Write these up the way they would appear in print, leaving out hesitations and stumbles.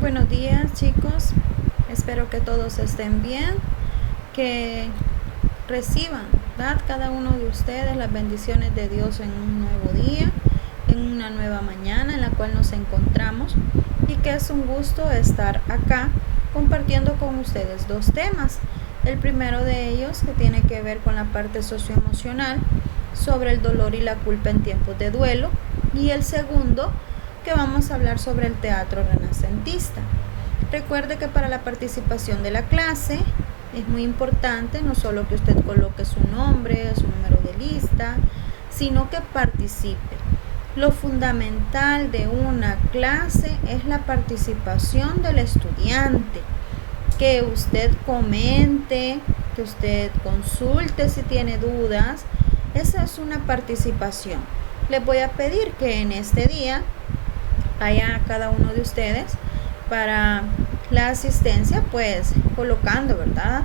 Buenos días, chicos, espero que todos estén bien, que reciban, ¿verdad?, cada uno de ustedes las bendiciones de Dios en un nuevo día, en una nueva mañana en la cual nos encontramos, y que es un gusto estar acá compartiendo con ustedes dos temas. El primero de ellos, que tiene que ver con la parte socioemocional sobre el dolor y la culpa en tiempos de duelo, y el segundo, que vamos a hablar sobre el teatro renacentista. Recuerde que para la participación de la clase es muy importante no solo que usted coloque su nombre, su número de lista, sino que participe. Lo fundamental de una clase es la participación del estudiante, que usted comente, que usted consulte si tiene dudas. Esa es una participación. Les voy a pedir que en este día vaya a cada uno de ustedes para la asistencia, pues colocando, ¿verdad?,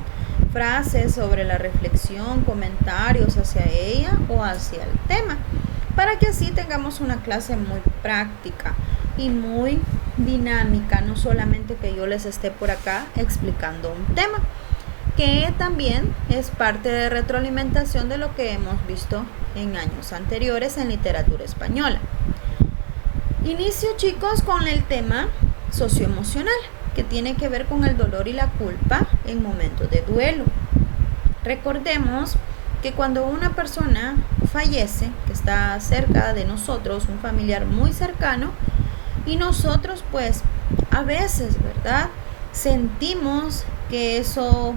frases sobre la reflexión, comentarios hacia ella o hacia el tema, para que así tengamos una clase muy práctica y muy dinámica, no solamente que yo les esté por acá explicando un tema, que también es parte de retroalimentación de lo que hemos visto en años anteriores en literatura española. Inicio, chicos, con el tema socioemocional, que tiene que ver con el dolor y la culpa en momentos de duelo. Recordemos que cuando una persona fallece, que está cerca de nosotros, un familiar muy cercano, y nosotros pues a veces, ¿verdad?, sentimos que eso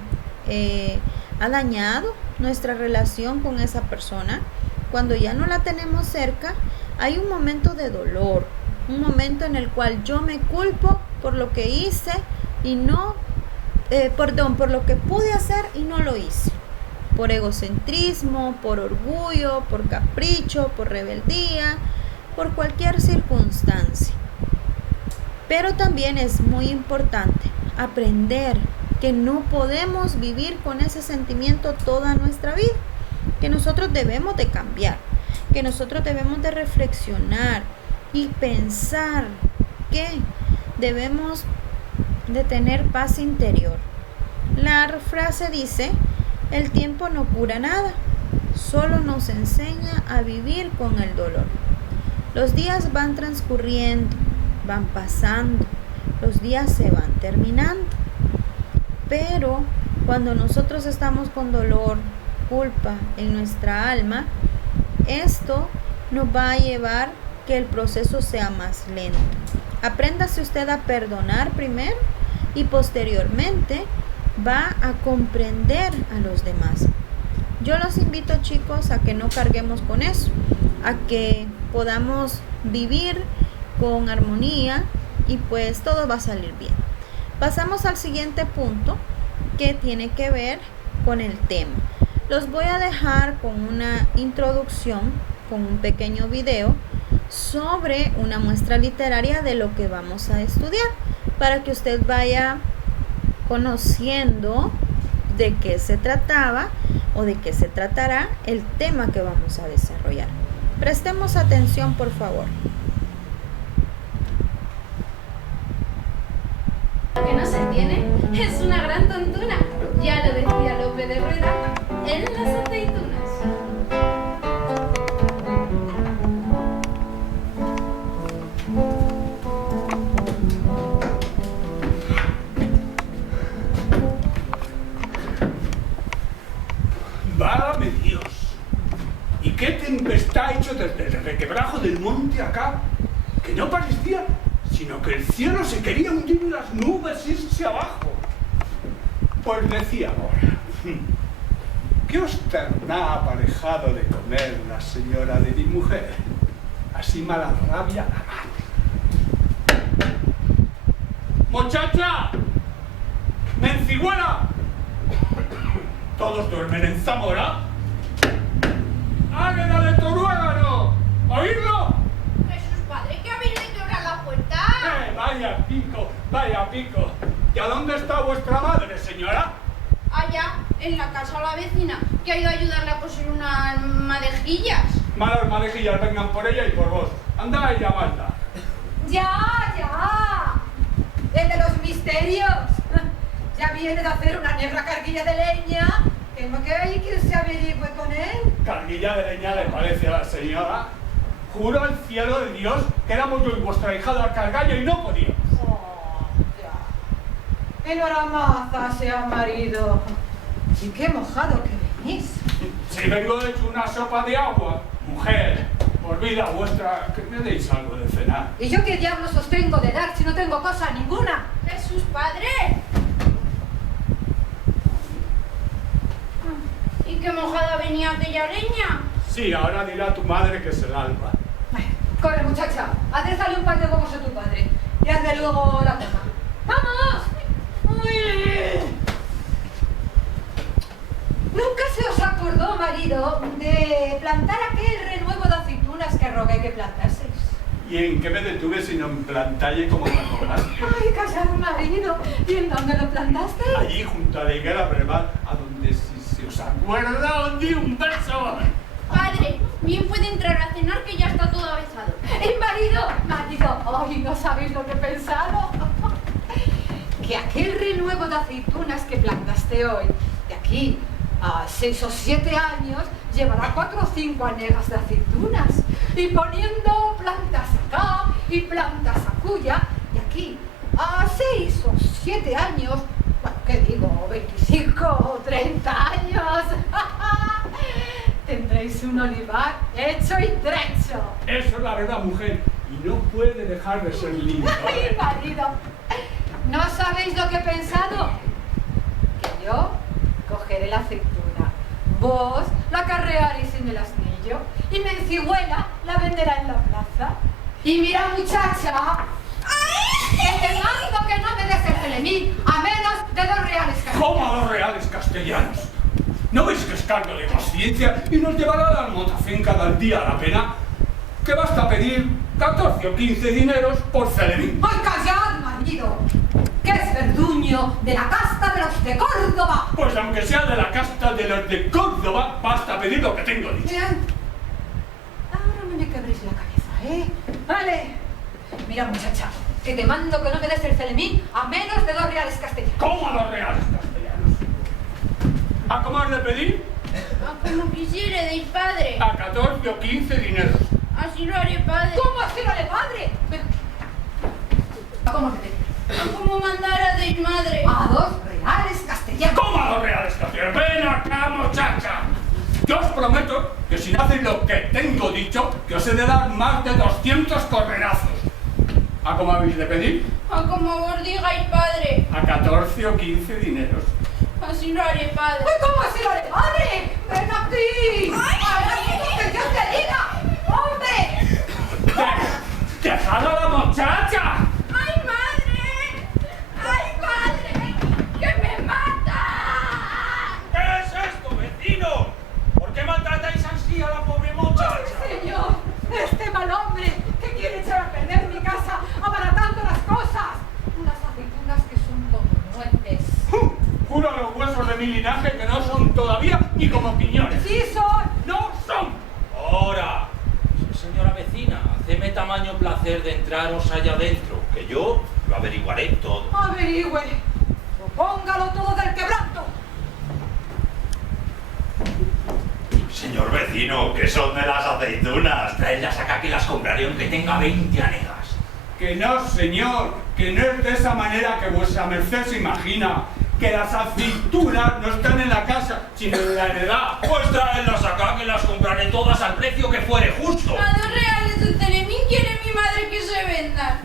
ha dañado nuestra relación con esa persona. Cuando ya no la tenemos cerca, hay un momento de dolor, un momento en el cual yo me culpo por lo que hice y no, por lo que pude hacer y no lo hice, por egocentrismo, por orgullo, por capricho, por rebeldía, por cualquier circunstancia. Pero también es muy importante aprender que no podemos vivir con ese sentimiento toda nuestra vida, que nosotros debemos de cambiar, que nosotros debemos de reflexionar y pensar que debemos de tener paz interior. La frase dice: el tiempo no cura nada, solo nos enseña a vivir con el dolor. Los días van transcurriendo, van pasando, los días se van terminando. Pero cuando nosotros estamos con dolor, culpa en nuestra alma, esto nos va a llevar que el proceso sea más lento. Apréndase usted a perdonar primero y posteriormente va a comprender a los demás. Yo los invito, chicos, a que no carguemos con eso, a que podamos vivir con armonía y pues todo va a salir bien. Pasamos al siguiente punto que tiene que ver con el tema. Los voy a dejar con una introducción, con un pequeño video sobre una muestra literaria de lo que vamos a estudiar, para que usted vaya conociendo de qué se trataba o de qué se tratará el tema que vamos a desarrollar. Prestemos atención, por favor. Lo que no se tiene es una gran tontuna. Ya lo decía Lope de Rueda en las aceitunas. ¡Válame Dios! ¿Y qué tempestad ha hecho desde el requebrajo del monte acá? Que no parecía, sino que el cielo se quería hundir en las nubes y irse abajo. Pues decía ahora, ¿qué os terná aparejado de comer la señora de mi mujer? Así mala rabia la mate. ¡Muchacha! ¡Mencigüera! ¿Todos duermen en Zamora? ¡Águeda de Toruégano! ¿Oírlo? Jesús Padre, que ha venido a quebrar la puerta. Vaya pico, vaya pico. ¿Y a dónde está vuestra madre, señora? Allá, en la casa de la vecina, que ha ido a ayudarle a coser unas madejillas. Malas madejillas vengan por ella y por vos. Anda y llamadla. ¡Ya! ¡El de los misterios! Ya viene de hacer una negra carguilla de leña. Tengo que ir que se averigüe con él. Carguilla de leña le parece a la señora. Juro al cielo de Dios que éramos yo y vuestra hijada al cargallo y no podíamos. Oh, ya. Enhoramazas, sea marido. Y qué mojado que venís. Si vengo de hecho una sopa de agua, mujer, por vida vuestra, que me deis algo de cenar. ¿Y yo qué diablos os tengo de dar si no tengo cosa ninguna? Jesús Padre. ¿Y qué mojada venía aquella leña? Sí, ahora dirá tu madre que es el alba. Corre, muchacha, hazle un par de huevos a tu padre y hazle luego la cama. ¡Vamos! ¡Uy! ¿Nunca se os acordó, marido, de plantar aquel renuevo de aceitunas que rogué que plantaseis? ¿Y en qué me detuve sino en plantalle como me rogaste? ¡Ay, callad, marido! ¿Y en dónde lo plantaste? Allí junto a la higuera breval, a donde si se os acuerda os di un beso. Padre, bien puede entrar a cenar que ya está todo avisado. Marido! ¡Ay, no sabéis lo que he pensado! Que aquel renuevo de aceitunas que plantaste hoy, de aquí a 6 o 7 años, llevará 4 o 5 hanegas de aceitunas. Y poniendo plantas acá y plantas acuya, de aquí a 6 o 7 años, bueno, ¿qué digo? 25 o 30 años. Tendréis un olivar hecho y derecho. Eso es la verdad, mujer. Y no puede dejar de ser lindo. ¡Ay, marido! ¿No sabéis lo que he pensado? Que yo cogeré la aceituna, vos la carrearéis en el asnillo y Mencigüela la venderá en la plaza. Y mira, muchacha, que te mando que no me des el celemín a menos de 2 reales castellanos. ¿Cómo a 2 reales castellanos? ¿No veis que es cargo de paciencia y nos llevará a la almotafín cada día a la pena? Que basta pedir 14 o 15 dineros por celemín. ¡Ay, callad, marido! Que es verduño de la casta de los de Córdoba. Pues aunque sea de la casta de los de Córdoba, basta pedir lo que tengo dicho. Bien. Ahora no me quebréis la cabeza, ¿eh? Vale. Mira, muchacha, que te mando que no me des el celemín a menos de 2 reales castellanos. ¿Cómo a 2 reales castellanos? ¿A cómo has de pedir? A como quisierais, padre. A 14 o 15 dineros. Así lo haré, padre. ¿Cómo así lo haré, padre? Pero... ¿Cómo que te... Como mandara de madre. A 2 reales castellanos. ¿Cómo a 2 reales castellanos? Ven acá, muchacha. Yo os prometo que si no hacéis lo que tengo dicho, que os he de dar más de 200 correrazos. ¿A cómo habéis de pedir? A como vos digáis, padre. A 14 o 15 dineros. Así lo haré, padre. ¿Cómo así lo haré, padre? ¡Ven aquí! ¡Ay, que yo te diga! ¡Hombre! ¡Dejad a la muchacha! ¡Ay, madre! ¡Ay, padre! ¡Que me mata! ¿Qué es esto, vecino? ¿Por qué maltratáis así a la pobre muchacha? Señor, este mal hombre que quiere echar a perder mi casa abaratando las cosas. Unas aceitunas que son como nueces. Juro a los huesos de mi linaje que no son todavía ni como piñones. ¡Sí son! ¡No son! Ahora, señora vecina, haceme tamaño placer de entraros allá adentro, que yo lo averiguaré todo. Averigüe. O póngalo todo del quebranto. Señor vecino, ¿qué son de las aceitunas? Traedlas acá que las compraré aunque tenga 20 anegas. Que no, señor, que no es de esa manera que vuestra merced se imagina. Que las aceitunas no están en la casa, sino en la heredad. Pues traedlas acá que las compraré todas al precio que fuere justo. A 2 reales de Telemín quiere mi madre que se vendan.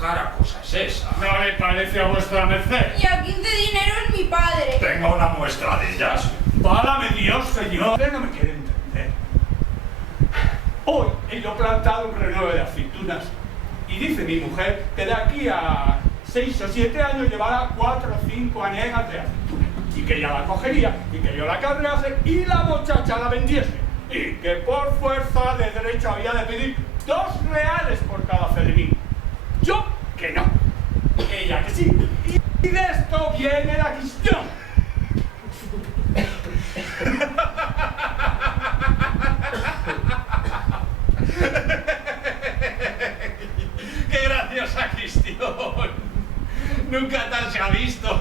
Cara cosa es esa. ¿No le parece a vuestra merced? Y a 15 dineros mi padre. Tengo una muestra de ellas. ¡Válame Dios, señor! Usted no me quiere entender. Hoy he yo plantado un renuevo de aceitunas y dice mi mujer que de aquí a 6 o 7 años llevará 4 o 5 anegas de aceituna y que ella la cogería y que yo la cargase y la muchacha la vendiese y que por fuerza de derecho había de pedir 2 reales por cada celemín. Yo que no, ella que sí. Y de esto viene la cuestión. ¡Qué graciosa cuestión! Nunca tal se ha visto.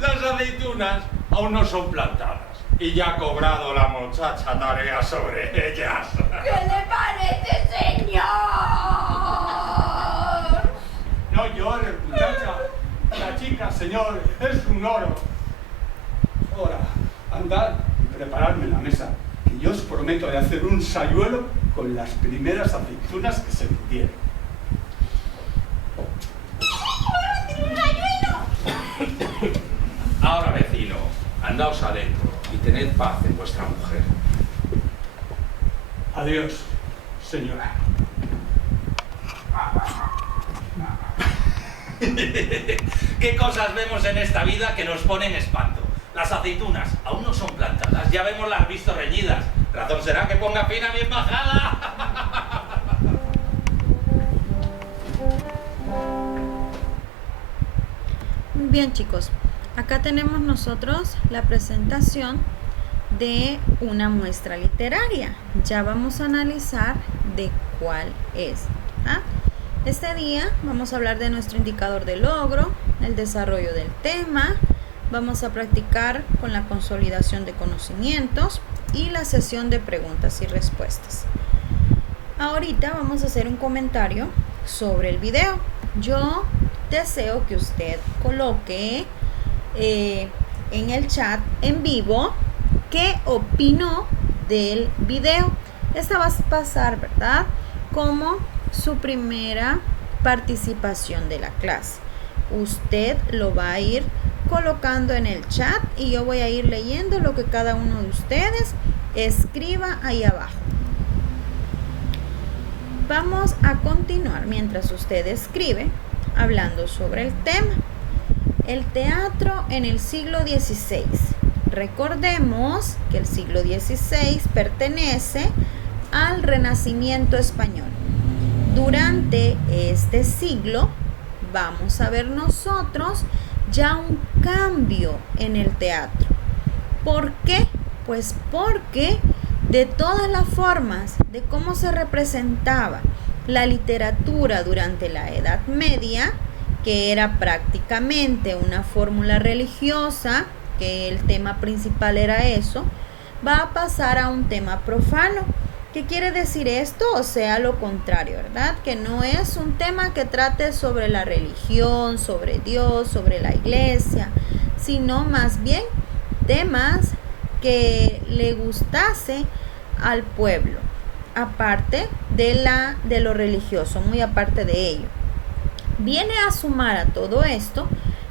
Las aceitunas aún no son plantadas y ya ha cobrado la muchacha tarea sobre ellas. ¿Qué le parece, señor? No llores, muchacha. La chica, señor, es un oro. Ahora, andad y prepararme la mesa, que yo os prometo de hacer un sayuelo con las primeras aceitunas que se vendieron. Ahora, vecino, andaos adentro y tened paz en vuestra mujer. Adiós, señora. ¿Qué cosas vemos en esta vida que nos ponen espanto? Las aceitunas aún no son plantadas, ya vemos las visto reñidas. Razón será que ponga fin a mi embajada. Bien, chicos, acá tenemos nosotros la presentación de una muestra literaria. Ya vamos a analizar de cuál es. Este día vamos a hablar de nuestro indicador de logro, el desarrollo del tema, vamos a practicar con la consolidación de conocimientos y la sesión de preguntas y respuestas. Ahorita vamos a hacer un comentario sobre el video. Yo deseo que usted coloque en el chat en vivo qué opinó del video. Esta va a pasar, ¿verdad?, como su primera participación de la clase. Usted lo va a ir colocando en el chat y yo voy a ir leyendo lo que cada uno de ustedes escriba ahí abajo. Vamos a continuar mientras usted escribe hablando sobre el tema. El teatro en el siglo XVI. Recordemos que el siglo XVI pertenece al Renacimiento español. Durante este siglo vamos a ver nosotros ya un cambio en el teatro. ¿Por qué? Pues porque de todas las formas de cómo se representaba la literatura durante la Edad Media, que era prácticamente una fórmula religiosa, que el tema principal era eso, va a pasar a un tema profano. ¿Qué quiere decir esto? O sea, lo contrario, ¿verdad? Que no es un tema que trate sobre la religión, sobre Dios, sobre la iglesia, sino más bien temas que le gustase al pueblo, aparte de lo religioso, muy aparte de ello. Viene a sumar a todo esto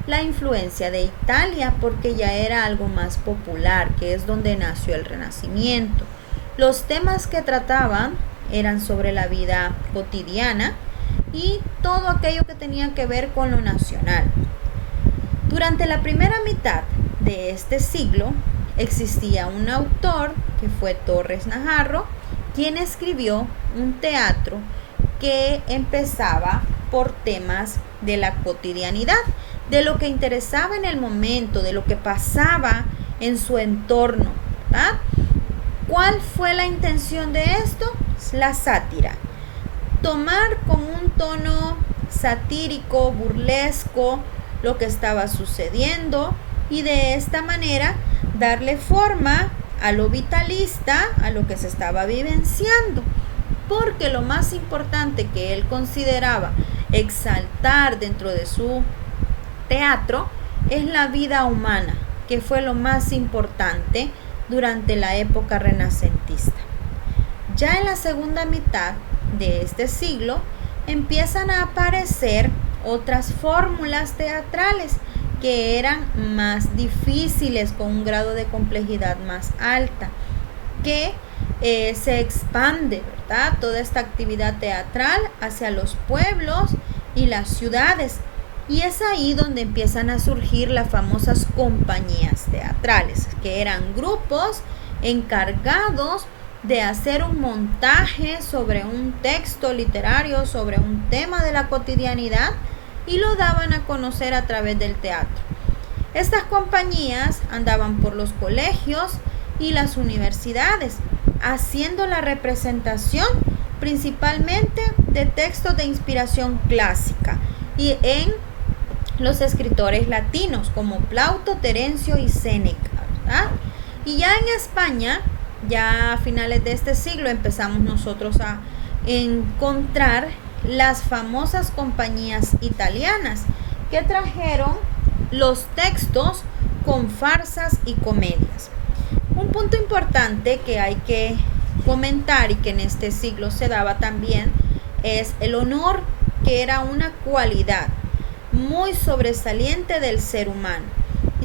la influencia de Italia, porque ya era algo más popular, que es donde nació el Renacimiento. Los temas que trataban eran sobre la vida cotidiana y todo aquello que tenía que ver con lo nacional. Durante la primera mitad de este siglo existía un autor, que fue Torres Najarro, quien escribió un teatro que empezaba por temas de la cotidianidad, de lo que interesaba en el momento, de lo que pasaba en su entorno, ¿verdad? ¿Cuál fue la intención de esto? La sátira. Tomar con un tono satírico, burlesco, lo que estaba sucediendo y de esta manera darle forma a lo vitalista, a lo que se estaba vivenciando. Porque lo más importante que él consideraba exaltar dentro de su teatro es la vida humana, que fue lo más importante durante la época renacentista. Ya en la segunda mitad de este siglo empiezan a aparecer otras fórmulas teatrales que eran más difíciles, con un grado de complejidad más alta, que se expande, ¿verdad?, toda esta actividad teatral hacia los pueblos y las ciudades. Y es ahí donde empiezan a surgir las famosas compañías teatrales, que eran grupos encargados de hacer un montaje sobre un texto literario, sobre un tema de la cotidianidad, y lo daban a conocer a través del teatro. Estas compañías andaban por los colegios y las universidades, haciendo la representación principalmente de textos de inspiración clásica y en los escritores latinos como Plauto, Terencio y Séneca, ¿verdad? Y ya en España, ya a finales de este siglo, empezamos nosotros a encontrar las famosas compañías italianas que trajeron los textos con farsas y comedias. Un punto importante que hay que comentar y que en este siglo se daba también es el honor, que era una cualidad muy sobresaliente del ser humano,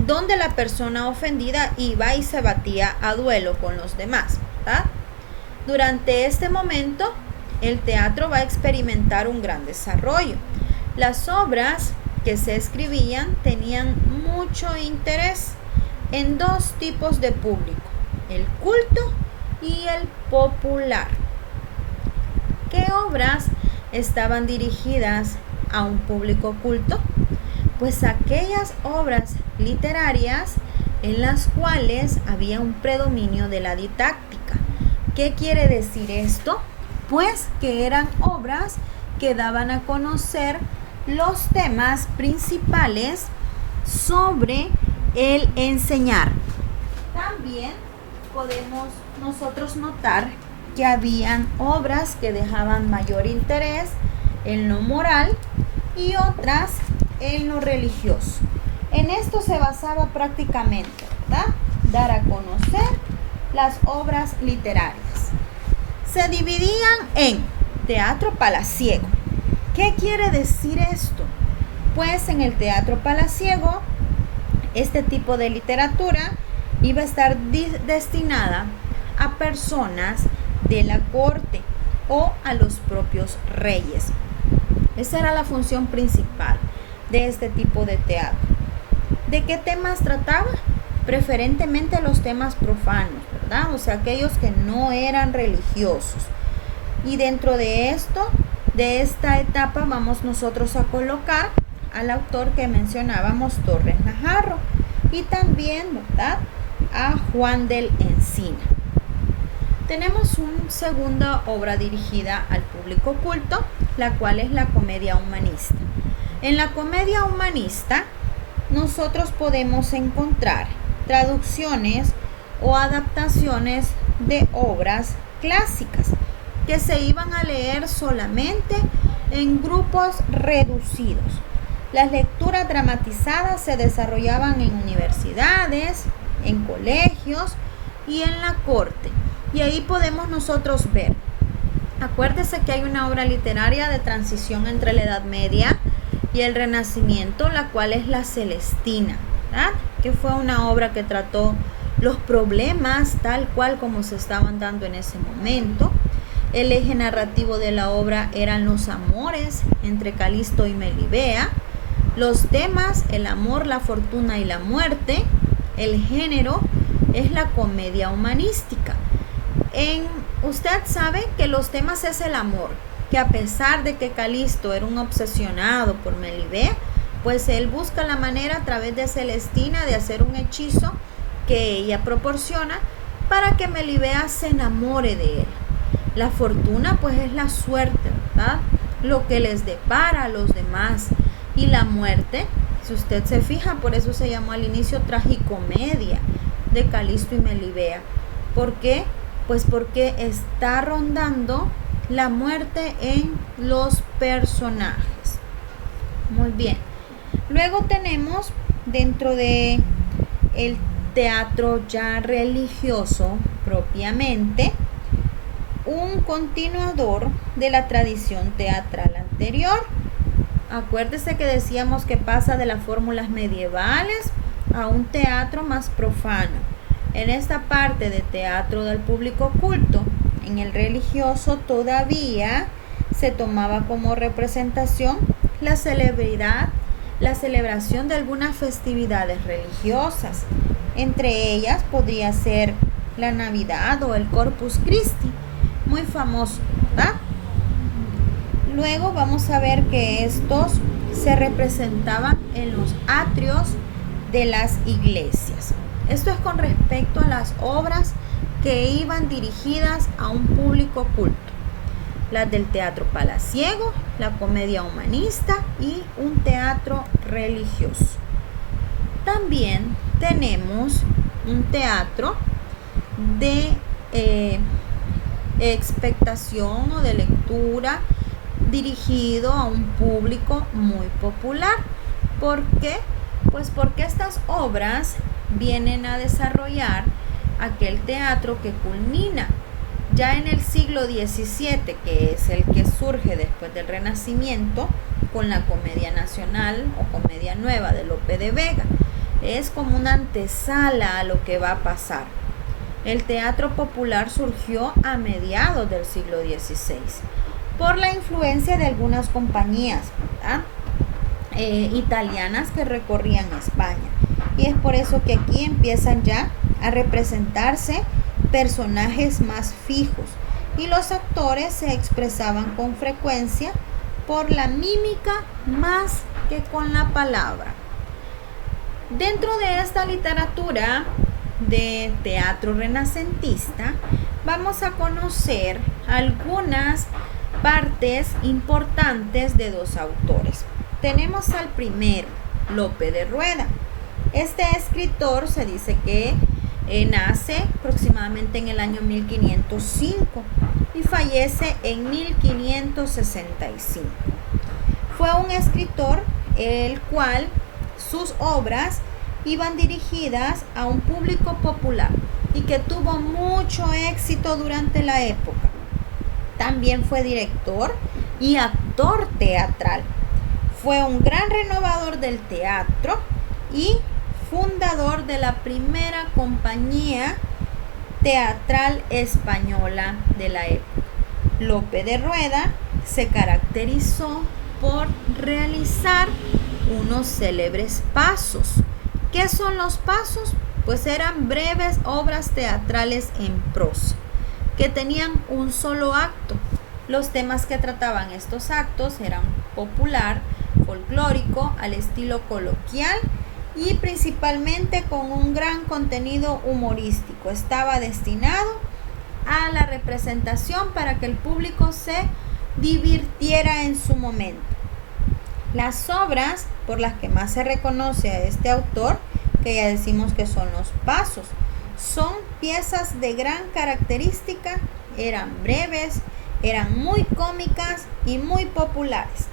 donde la persona ofendida iba y se batía a duelo con los demás, ¿verdad? Durante este momento, el teatro va a experimentar un gran desarrollo. Las obras que se escribían tenían mucho interés en dos tipos de público, el culto y el popular. ¿Qué obras estaban dirigidas a un público culto? Pues aquellas obras literarias en las cuales había un predominio de la didáctica. ¿Qué quiere decir esto? Pues que eran obras que daban a conocer los temas principales sobre el enseñar. También podemos nosotros notar que habían obras que dejaban mayor interés en lo moral y otras en lo religioso. En esto se basaba prácticamente, ¿verdad?, dar a conocer las obras literarias. Se dividían en teatro palaciego. ¿Qué quiere decir esto? Pues en el teatro palaciego, este tipo de literatura iba a estar destinada a personas de la corte o a los propios reyes. Esa era la función principal de este tipo de teatro. ¿De qué temas trataba? Preferentemente los temas profanos, ¿verdad? O sea, aquellos que no eran religiosos. Y dentro de esto, de esta etapa, vamos nosotros a colocar al autor que mencionábamos, Torres Najarro, y también, ¿verdad?, a Juan del Encina. Tenemos una segunda obra dirigida al público culto, la cual es la comedia humanista. En la comedia humanista, nosotros podemos encontrar traducciones o adaptaciones de obras clásicas que se iban a leer solamente en grupos reducidos. Las lecturas dramatizadas se desarrollaban en universidades, en colegios y en la corte. Y ahí podemos nosotros ver. Acuérdese que hay una obra literaria de transición entre la Edad Media y el Renacimiento, la cual es la Celestina, ¿verdad? Que fue una obra que trató los problemas tal cual como se estaban dando en ese momento. El eje narrativo de la obra eran los amores entre Calisto y Melibea, los temas, el amor, la fortuna y la muerte. El género es la comedia humanística. Usted sabe que los temas es el amor, que a pesar de que Calisto era un obsesionado por Melibea, pues él busca la manera a través de Celestina de hacer un hechizo que ella proporciona para que Melibea se enamore de él. La fortuna pues es la suerte, ¿verdad? Lo que les depara a los demás. Y la muerte, si usted se fija, por eso se llamó al inicio tragicomedia de Calisto y Melibea. ¿Por qué? Pues porque está rondando la muerte en los personajes. Muy bien. Luego tenemos dentro de el teatro ya religioso propiamente un continuador de la tradición teatral anterior. Acuérdese que decíamos que pasa de las fórmulas medievales a un teatro más profano. En esta parte de teatro del público culto, en el religioso todavía se tomaba como representación la celebración de algunas festividades religiosas. Entre ellas podría ser la Navidad o el Corpus Christi, muy famoso, ¿verdad? Luego vamos a ver que estos se representaban en los atrios de las iglesias. Esto es con respecto a las obras que iban dirigidas a un público culto. Las del teatro palaciego, la comedia humanista y un teatro religioso. También tenemos un teatro de expectación o de lectura dirigido a un público muy popular. ¿Por qué? Pues porque estas obras vienen a desarrollar aquel teatro que culmina ya en el siglo XVII, que es el que surge después del Renacimiento, con la Comedia Nacional o Comedia Nueva de Lope de Vega. Es como una antesala a lo que va a pasar. El teatro popular surgió a mediados del siglo XVI por la influencia de algunas compañías italianas que recorrían España. Y es por eso que aquí empiezan ya a representarse personajes más fijos y los actores se expresaban con frecuencia por la mímica más que con la palabra. Dentro de esta literatura de teatro renacentista vamos a conocer algunas partes importantes de dos autores. Tenemos al primero, Lope de Rueda. Este escritor se dice que nace aproximadamente en el año 1505 y fallece en 1565. Fue un escritor el cual sus obras iban dirigidas a un público popular y que tuvo mucho éxito durante la época. También fue director y actor teatral. Fue un gran renovador del teatro y fundador de la primera compañía teatral española de la época. Lope de Rueda se caracterizó por realizar unos célebres pasos. ¿Qué son los pasos? Pues eran breves obras teatrales en prosa que tenían un solo acto. Los temas que trataban estos actos eran popular, folclórico, al estilo coloquial y principalmente con un gran contenido humorístico. Estaba destinado a la representación para que el público se divirtiera en su momento. Las obras por las que más se reconoce a este autor, que ya decimos que son los pasos, son piezas de gran característica eran breves, eran muy cómicas y muy populares.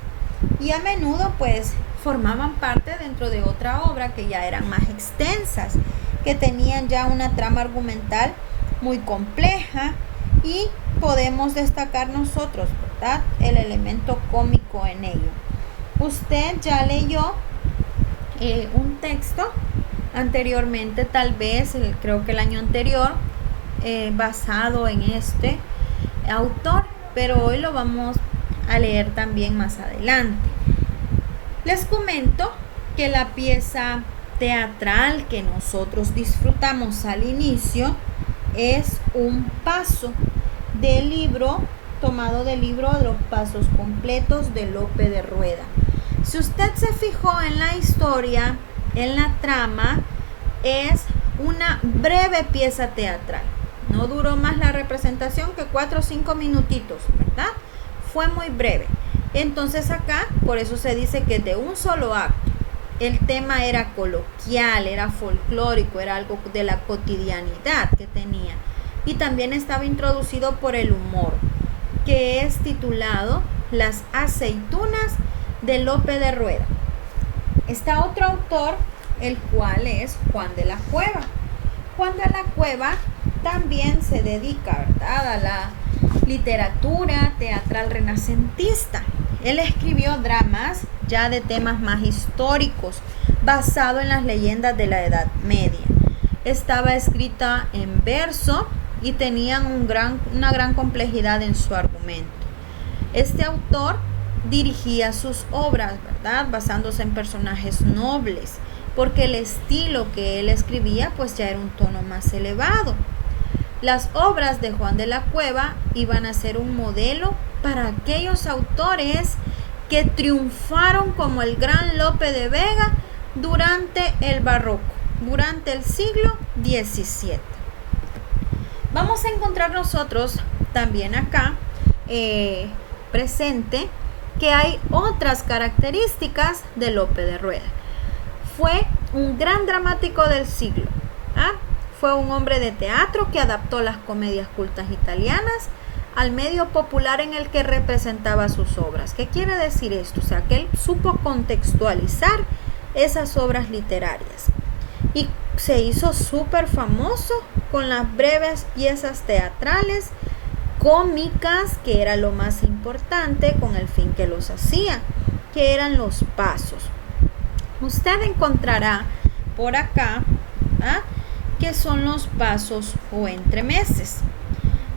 Y a menudo pues formaban parte dentro de otra obra que ya eran más extensas, que tenían ya una trama argumental muy compleja y podemos destacar nosotros, ¿verdad?, el elemento cómico en ello. Usted ya leyó un texto anteriormente, tal vez, creo que el año anterior, basado en este autor, pero hoy lo vamos a leer también más adelante. Les comento que la pieza teatral que nosotros disfrutamos al inicio es un paso del libro, tomado del libro de los pasos completos de Lope de Rueda. Si usted se fijó en la historia, en la trama, es una breve pieza teatral. No duró más la representación que 4 o 5 minutitos, ¿verdad? Fue muy breve. Entonces acá, por eso se dice que de un solo acto. El tema era coloquial, era folclórico, era algo de la cotidianidad que tenía. Y también estaba introducido por el humor, que es titulado Las aceitunas de Lope de Rueda. Está otro autor, el cual es Juan de la Cueva. Juan de la Cueva también se dedica, ¿verdad?, a la literatura teatral renacentista. Él escribió dramas ya de temas más históricos, basado en las leyendas de la Edad Media. Estaba escrita en verso y tenían una gran complejidad en su argumento. Este autor dirigía sus obras, ¿verdad?, basándose en personajes nobles, porque el estilo que él escribía pues ya era un tono más elevado. Las obras de Juan de la Cueva iban a ser un modelo para aquellos autores que triunfaron como el gran Lope de Vega durante el barroco, durante el siglo XVII. Vamos a encontrar nosotros también acá presente que hay otras características de Lope de Rueda. Fue un gran dramático del siglo. Fue un hombre de teatro que adaptó las comedias cultas italianas al medio popular en el que representaba sus obras. ¿Qué quiere decir esto? O sea, que él supo contextualizar esas obras literarias y se hizo súper famoso con las breves piezas teatrales cómicas, que era lo más importante con el fin que los hacía, que eran los pasos. Usted encontrará por acá que son los pasos o entremeses.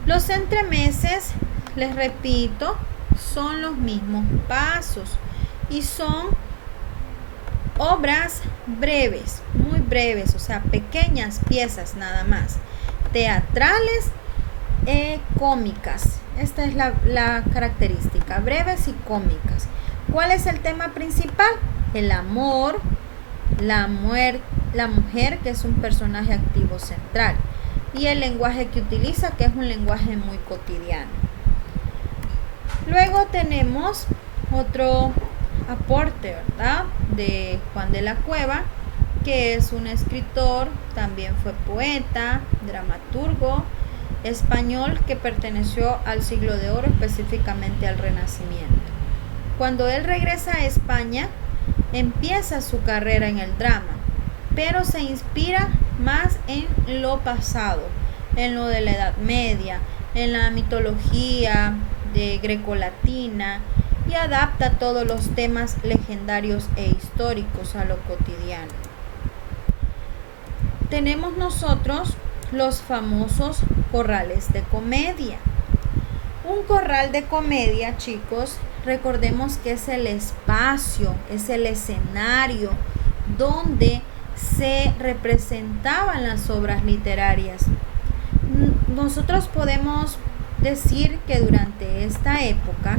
Los entremeses, les repito, son los mismos pasos y son obras breves, muy breves, o sea, pequeñas piezas nada más, teatrales, cómicas. Esta es la característica, breves y cómicas. ¿Cuál es el tema principal? El amor, la mujer, que es un personaje activo central, y el lenguaje que utiliza, que es un lenguaje muy cotidiano. Luego tenemos otro aporte, ¿verdad?, de Juan de la Cueva, que es un escritor, también fue poeta, dramaturgo español que perteneció al siglo de oro, específicamente al Renacimiento. Cuando él regresa a España, empieza su carrera en el drama, pero se inspira más en lo pasado, en lo de la Edad Media, en la mitología de grecolatina, y adapta todos los temas legendarios e históricos a lo cotidiano. Tenemos nosotros los famosos corrales de comedia. Un corral de comedia, chicos, recordemos que es el espacio, es el escenario donde se representaban las obras literarias. Nosotros podemos decir que durante esta época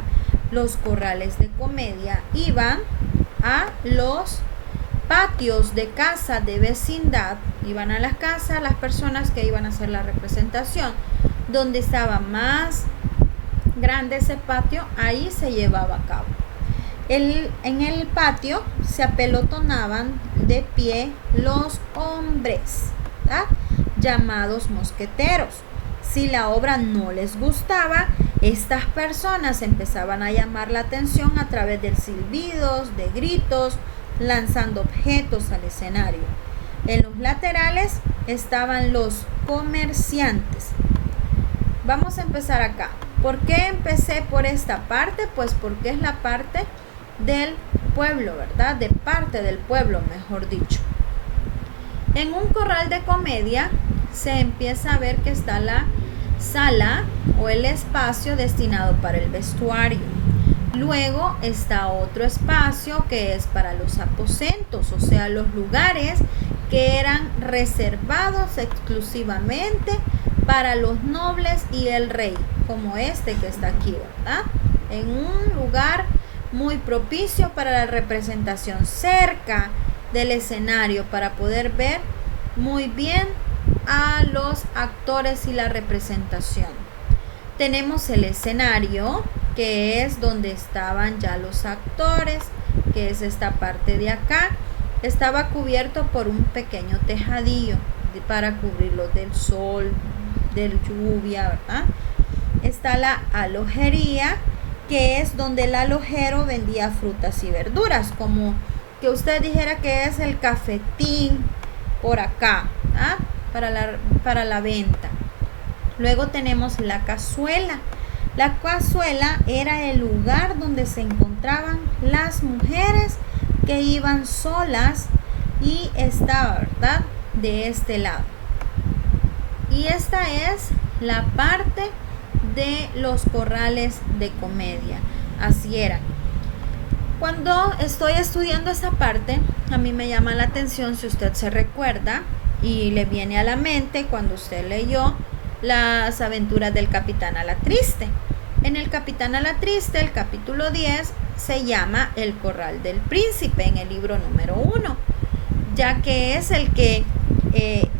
los corrales de comedia iban a los patios de casa de vecindad, iban a las casas las personas que iban a hacer la representación. Donde estaba más grande ese patio, ahí se llevaba a cabo. En el patio se apelotonaban de pie los hombres, ¿verdad?, llamados mosqueteros. Si la obra no les gustaba, estas personas empezaban a llamar la atención a través de silbidos, de gritos, lanzando objetos al escenario. En los laterales estaban los comerciantes. Vamos a empezar acá. ¿Por qué empecé por esta parte? Pues porque es la parte del pueblo, ¿verdad? De parte del pueblo, mejor dicho. En un corral de comedia se empieza a ver que está la sala o el espacio destinado para el vestuario. Luego está otro espacio que es para los aposentos, o sea, los lugares que eran reservados exclusivamente para los nobles y el rey, como este que está aquí, ¿verdad? En un lugar muy propicio para la representación, cerca del escenario, para poder ver muy bien a los actores y la representación. Tenemos el escenario, que es donde estaban ya los actores, que es esta parte de acá. Estaba cubierto por un pequeño tejadillo para cubrirlo del sol, de lluvia, ¿verdad? Está la alojería, que es donde el alojero vendía frutas y verduras, como que usted dijera que es el cafetín por acá, ¿ah? para la venta. Luego tenemos la cazuela. La cazuela era el lugar donde se encontraban las mujeres que iban solas y estaba, ¿verdad?, de este lado. Y esta es la parte de los corrales de comedia. Así era. Cuando estoy estudiando esa parte, a mí me llama la atención, si usted se recuerda y le viene a la mente cuando usted leyó las aventuras del Capitán Alatriste. En el Capitán Alatriste, el capítulo 10, se llama El Corral del Príncipe, en el libro número 1, ya que es el que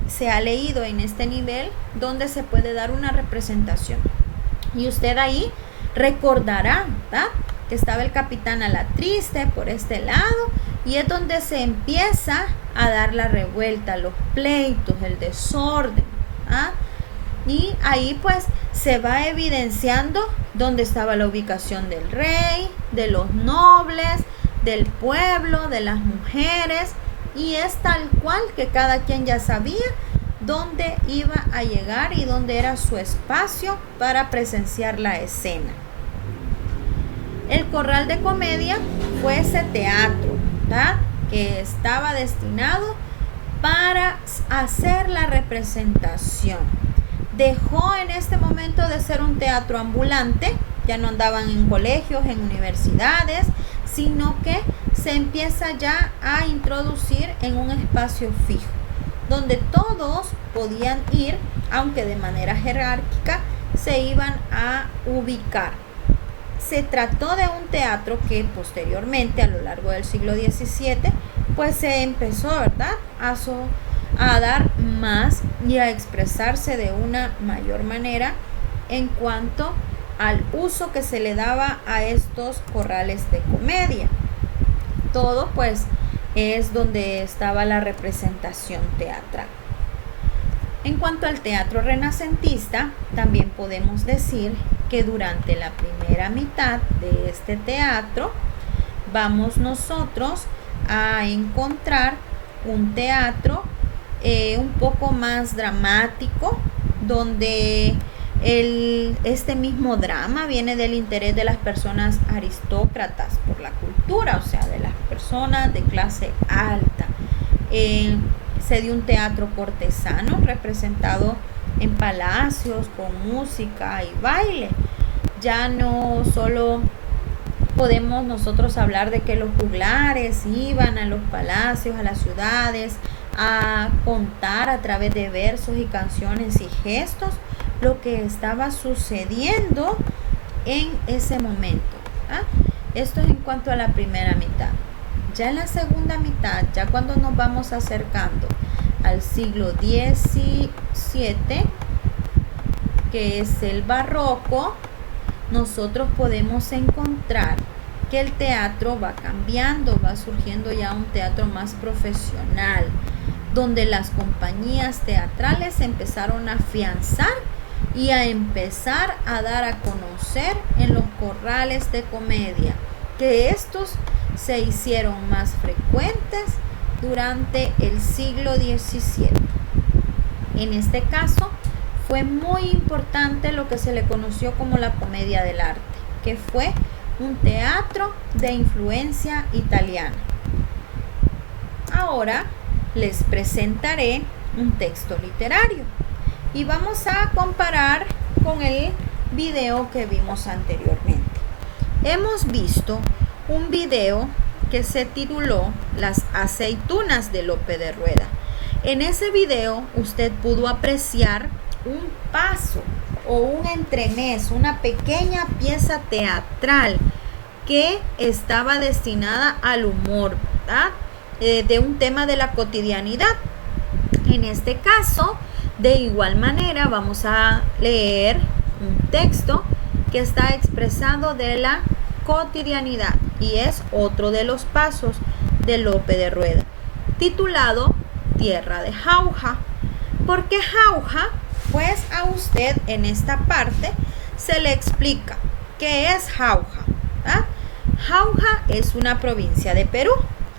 se ha leído en este nivel, donde se puede dar una representación. Y usted ahí recordará, ¿verdad?, que estaba el Capitán Alatriste por este lado, y es donde se empieza a dar la revuelta, los pleitos, el desorden, ¿ah? Y ahí pues se va evidenciando dónde estaba la ubicación del rey, de los nobles, del pueblo, de las mujeres, y es tal cual que cada quien ya sabía dónde iba a llegar y dónde era su espacio para presenciar la escena. El corral de comedia fue ese teatro, ¿verdad?, que estaba destinado para hacer la representación. Dejó en este momento de ser un teatro ambulante, ya no andaban en colegios, en universidades, sino que se empieza ya a introducir en un espacio fijo, donde todos podían ir, aunque de manera jerárquica, se iban a ubicar. Se trató de un teatro que posteriormente, a lo largo del siglo XVII, pues se empezó, ¿verdad?, a dar más y a expresarse de una mayor manera en cuanto al uso que se le daba a estos corrales de comedia. Todo pues es donde estaba la representación teatral. En cuanto al teatro renacentista, también podemos decir que durante la primera mitad de este teatro vamos nosotros a encontrar un teatro un poco más dramático, donde este mismo drama viene del interés de las personas aristócratas por la cultura, o sea, de las personas de clase alta. Se dio un teatro cortesano representado en palacios con música y baile. Ya no solo podemos nosotros hablar de que los juglares iban a los palacios, a las ciudades, a contar a través de versos y canciones y gestos lo que estaba sucediendo en ese momento, ¿ah? Esto es en cuanto a la primera mitad. Ya en la segunda mitad, ya cuando nos vamos acercando al siglo XVII, que es el barroco, nosotros podemos encontrar que el teatro va cambiando, va surgiendo ya un teatro más profesional, donde las compañías teatrales empezaron a afianzar y a empezar a dar a conocer en los corrales de comedia, que estos se hicieron más frecuentes durante el siglo XVII. En este caso, fue muy importante lo que se le conoció como la comedia del arte, que fue un teatro de influencia italiana. Ahora les presentaré un texto literario y vamos a comparar con el video que vimos anteriormente. Hemos visto un video que se tituló Las aceitunas de Lope de Rueda. En ese video usted pudo apreciar un paso o un entremés, una pequeña pieza teatral que estaba destinada al humor, ¿verdad? De un tema de la cotidianidad. En este caso, de igual manera, vamos a leer un texto que está expresado de la cotidianidad y es otro de los pasos de Lope de Rueda, titulado Tierra de Jauja. ¿Por qué Jauja? Pues a usted en esta parte se le explica qué es Jauja, ¿verdad? Jauja es una provincia de Perú,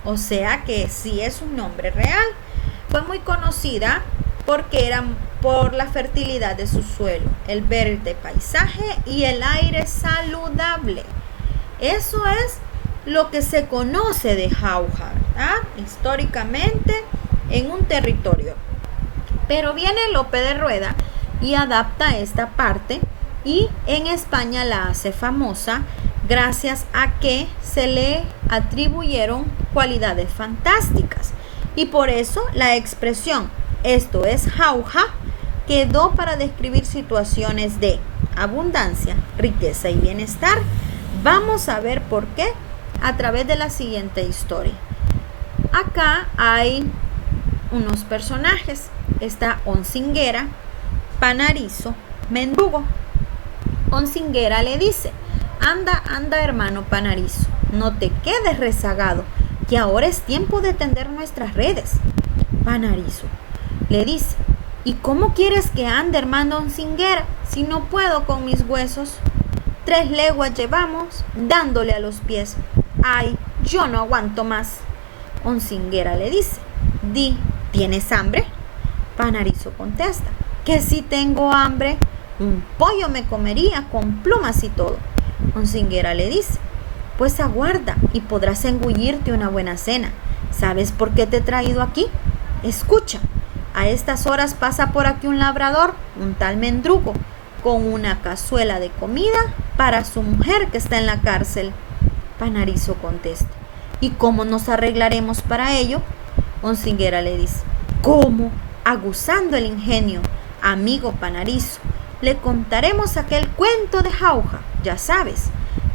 o sea que sí es un nombre real. Fue muy conocida porque era por la fertilidad de su suelo, el verde paisaje y el aire saludable. Eso es lo que se conoce de Jauja, ¿verdad? Históricamente en un territorio. Pero viene Lope de Rueda y adapta esta parte y en España la hace famosa gracias a que se le atribuyeron cualidades fantásticas. Y por eso la expresión esto es jauja quedó para describir situaciones de abundancia, riqueza y bienestar. Vamos a ver por qué a través de la siguiente historia. Acá hay unos personajes. Está Oncinguera, Panarizo, Mendrugo. Oncinguera le dice: anda, hermano Panarizo, no te quedes rezagado, que ahora es tiempo de tender nuestras redes. Panarizo le dice: ¿y cómo quieres que ande, hermano Oncinguera, si no puedo con mis huesos? 3 leguas llevamos dándole a los pies. Ay, yo no aguanto más. Oncinguera le dice: di, ¿tienes hambre? Panarizo contesta: que si tengo hambre, un pollo me comería con plumas y todo. Oncinguera le dice: pues aguarda y podrás engullirte una buena cena. ¿Sabes por qué te he traído aquí? Escucha, a estas horas pasa por aquí un labrador, un tal Mendrugo, con una cazuela de comida para su mujer que está en la cárcel. Panarizo contesta: ¿y cómo nos arreglaremos para ello? Oncinguera le dice: ¿cómo? Aguzando el ingenio, amigo Panarizo. Le contaremos aquel cuento de Jauja, ya sabes.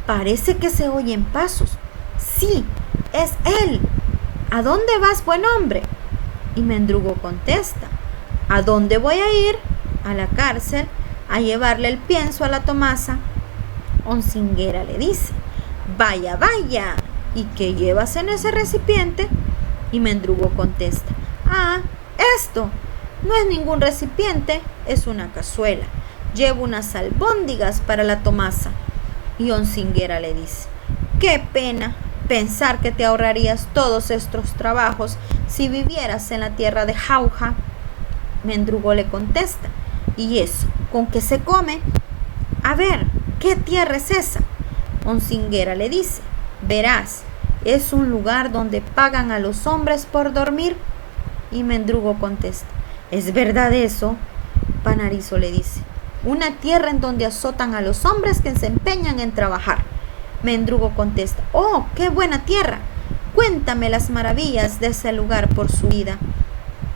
Parece que se oyen pasos. Sí, es él. ¿A dónde vas, buen hombre? Y Mendrugo contesta: ¿a dónde voy a ir? A la cárcel, a llevarle el pienso a la Tomasa. Oncinguera le dice: vaya, vaya, ¿y qué llevas en ese recipiente? Y Mendrugo contesta: ah, esto no es ningún recipiente, es una cazuela. Llevo unas albóndigas para la Tomasa. Y Oncinguera le dice: qué pena pensar que te ahorrarías todos estos trabajos si vivieras en la tierra de Jauja. Mendrugo le contesta: ¿y eso con qué se come? A ver, ¿qué tierra es esa? Oncinguera le dice: verás, es un lugar donde pagan a los hombres por dormir. Y Mendrugo contesta: ¿es verdad eso? Panarizo le dice: una tierra en donde azotan a los hombres que se empeñan en trabajar. Mendrugo contesta: oh, qué buena tierra. Cuéntame las maravillas de ese lugar por su vida.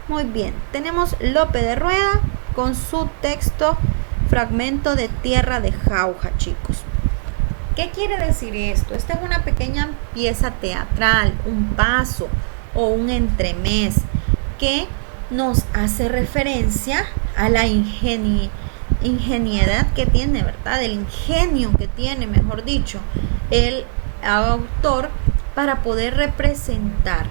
Muy bien, tenemos Lope de Rueda con su texto fragmento de Tierra de Jauja, chicos. ¿Qué quiere decir esto? Esta es una pequeña pieza teatral, un paso o un entremés que nos hace referencia a la ingeniedad que tiene, ¿verdad? El ingenio que tiene, mejor dicho, el autor para poder representar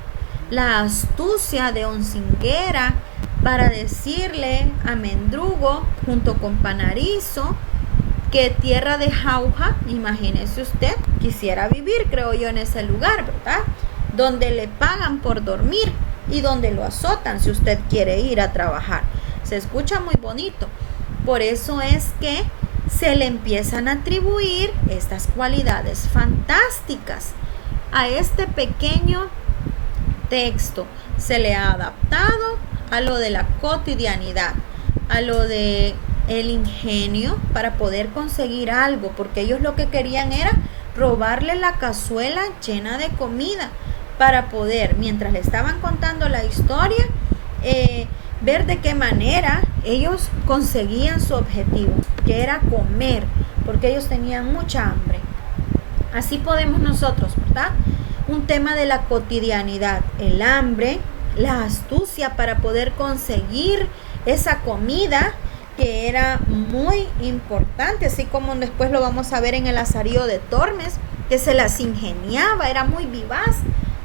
la astucia de Oncinguera para decirle a Mendrugo junto con Panarizo que tierra de jauja, imagínese usted, quisiera vivir, creo yo, en ese lugar, ¿verdad? Donde le pagan por dormir y donde lo azotan si usted quiere ir a trabajar. Se escucha muy bonito. Por eso es que se le empiezan a atribuir estas cualidades fantásticas a este pequeño texto. Se le ha adaptado a lo de la cotidianidad, a lo de el ingenio para poder conseguir algo, porque ellos lo que querían era robarle la cazuela llena de comida para poder, mientras le estaban contando la historia, ver de qué manera ellos conseguían su objetivo, que era comer, porque ellos tenían mucha hambre. Así podemos nosotros, ¿verdad? Un tema de la cotidianidad, el hambre, la astucia para poder conseguir esa comida que era muy importante, así como después lo vamos a ver en el Lazarillo de Tormes, que se las ingeniaba, era muy vivaz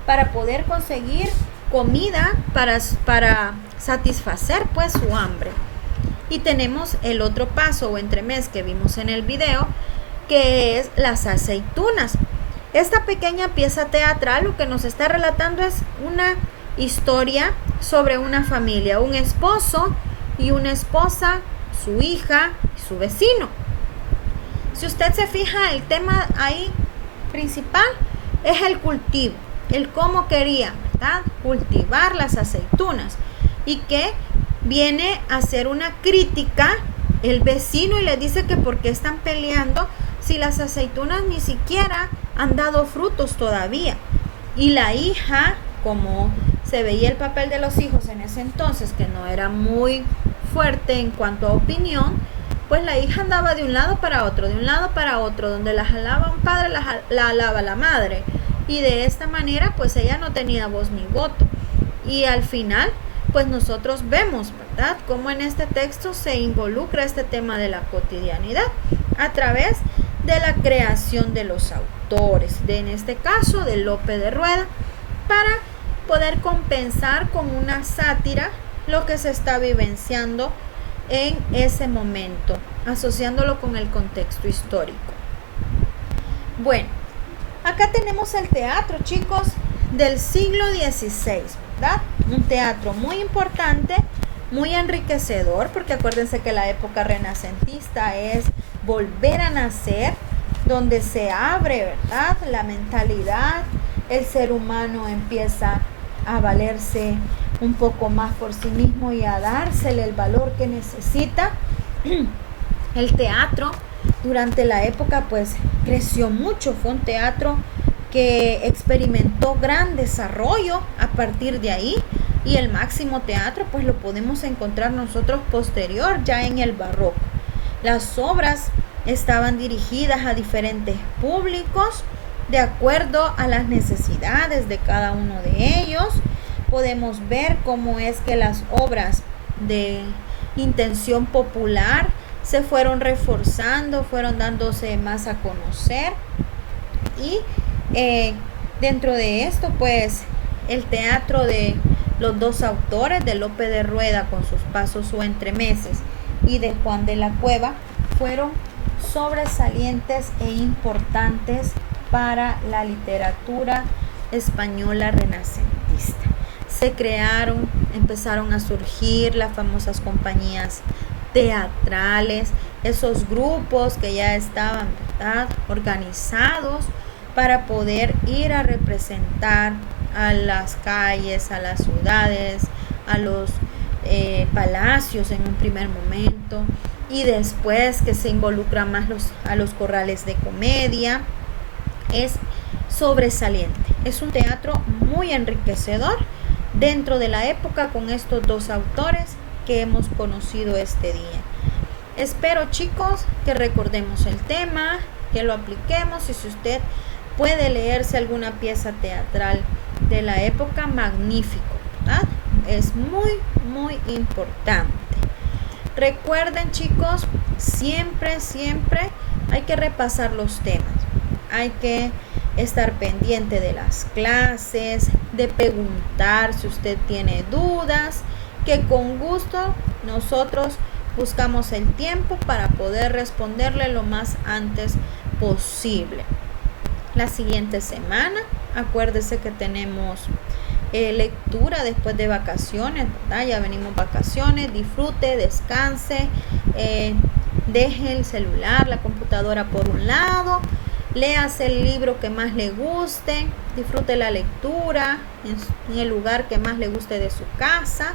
para poder conseguir comida para satisfacer pues su hambre. Y tenemos el otro paso o entremés que vimos en el video, que es las aceitunas. Esta pequeña pieza teatral lo que nos está relatando es una historia sobre una familia, un esposo y una esposa, su hija y su vecino. Si usted se fija, el tema ahí principal es el cultivo, el cómo quería, ¿verdad?, cultivar las aceitunas, y que viene a hacer una crítica el vecino y le dice que por qué están peleando si las aceitunas ni siquiera han dado frutos todavía. Y la hija, como se veía el papel de los hijos en ese entonces, que no era muy fuerte en cuanto a opinión, pues la hija andaba de un lado para otro, donde la jalaba un padre, la jalaba la madre, y de esta manera pues ella no tenía voz ni voto. Y al final pues nosotros vemos, ¿verdad?, cómo en este texto se involucra este tema de la cotidianidad a través de la creación de los autores, en este caso de Lope de Rueda, para poder compensar con una sátira lo que se está vivenciando en ese momento, asociándolo con el contexto histórico. Bueno, acá tenemos el teatro, chicos, del siglo XVI, ¿verdad? Un teatro muy importante, muy enriquecedor, porque acuérdense que la época renacentista es volver a nacer, donde se abre, ¿verdad?, la mentalidad, el ser humano empieza a valerse un poco más por sí mismo y a dársele el valor que necesita. El teatro durante la época pues creció mucho, fue un teatro que experimentó gran desarrollo a partir de ahí, y el máximo teatro pues lo podemos encontrar nosotros posterior, ya en el barroco. Las obras estaban dirigidas a diferentes públicos de acuerdo a las necesidades de cada uno de ellos. Podemos ver cómo es que las obras de intención popular se fueron reforzando, fueron dándose más a conocer, y dentro de esto pues el teatro de los dos autores, de Lope de Rueda con sus pasos o entremeses y de Juan de la Cueva, fueron sobresalientes e importantes para la literatura española renacentista. Se crearon, empezaron a surgir las famosas compañías teatrales, esos grupos que ya estaban, ¿verdad?, organizados para poder ir a representar a las calles, a las ciudades, a los palacios en un primer momento, y después que se involucran más a los corrales de comedia. Es sobresaliente, es un teatro muy enriquecedor dentro de la época con estos dos autores que hemos conocido este día. Espero, chicos, que recordemos el tema, que lo apliquemos, y si usted puede leerse alguna pieza teatral de la época, magnífico, ¿verdad? Es muy, muy importante. Recuerden, chicos, siempre hay que repasar los temas. Hay que estar pendiente de las clases, de preguntar si usted tiene dudas, que con gusto nosotros buscamos el tiempo para poder responderle lo más antes posible. La siguiente semana, acuérdese que tenemos lectura después de vacaciones, ¿verdad? Ya venimos vacaciones, disfrute, descanse, deje el celular, la computadora por un lado, léase el libro que más le guste, disfrute la lectura en el lugar que más le guste de su casa,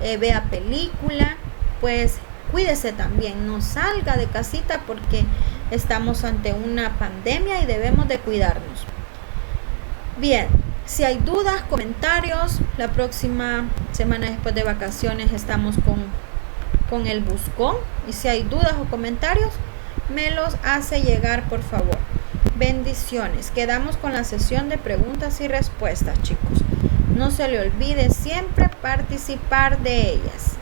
vea película, pues cuídese también, no salga de casita porque estamos ante una pandemia y debemos de cuidarnos. Bien, si hay dudas, comentarios, la próxima semana después de vacaciones estamos con el buscón, y si hay dudas o comentarios, me los hace llegar, por favor. Bendiciones. Quedamos con la sesión de preguntas y respuestas, chicos. No se le olvide siempre participar de ellas.